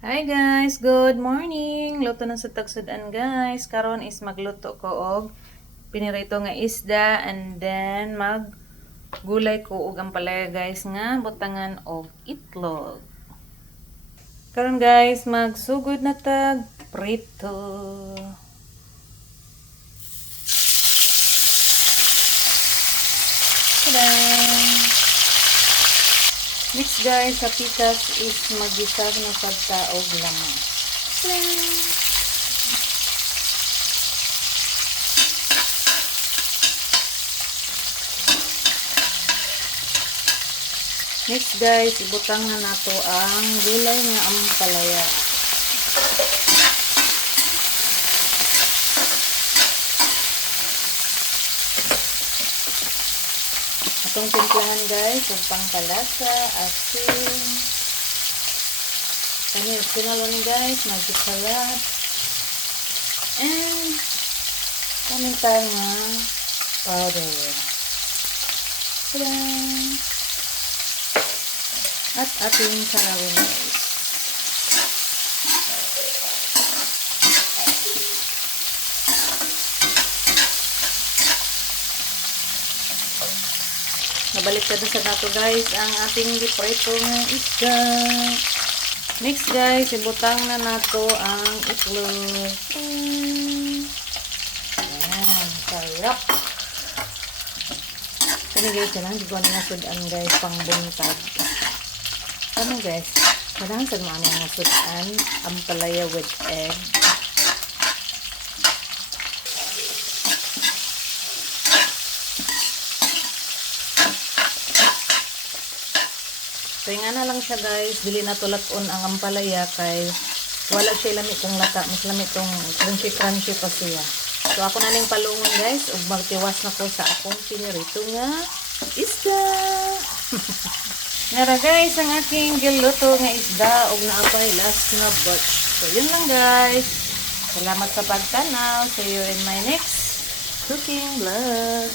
Hi guys, good morning. Luto na sa tagsudan guys. Karon is magluto ko og pinirito nga isda and then gulay ko og ampalaya guys nga butangan og itlog. Karon guys, magsugod na tag prito. Tada! Next guys, sa pitas is magisa na pagta og lamas. Next guys, ibutang na nato ang gulay nga ampalaya. Itong timplahan guys, ang pangkalasa, asin. Kani pinalo ni guys, magic salad. And paminta nga powder. Tada! At ating sarawin guys. Nabalik na sa nato guys ang ating diprito nga isda. Next guys, ibutang na nato ang itlog. Ayan, sarap. Kani guys, yan ang gagawa na sudan guys, pang buntag. Ano guys, kadang sa mga nga sudan, ampalaya with egg. So, nga na lang siya guys, dili na tulaton ang ampalaya kay wala siya lami kung lata, mas lami tong crunchy pa siya. So, ako na ning palungon guys, ug magtiwas na ko sa akong pinirito nga isda. Nara guys, ang aking giluto nga isda ug naapay last na batch. So, yun lang guys. Salamat sa pagtanaw. See you in my next cooking vlog.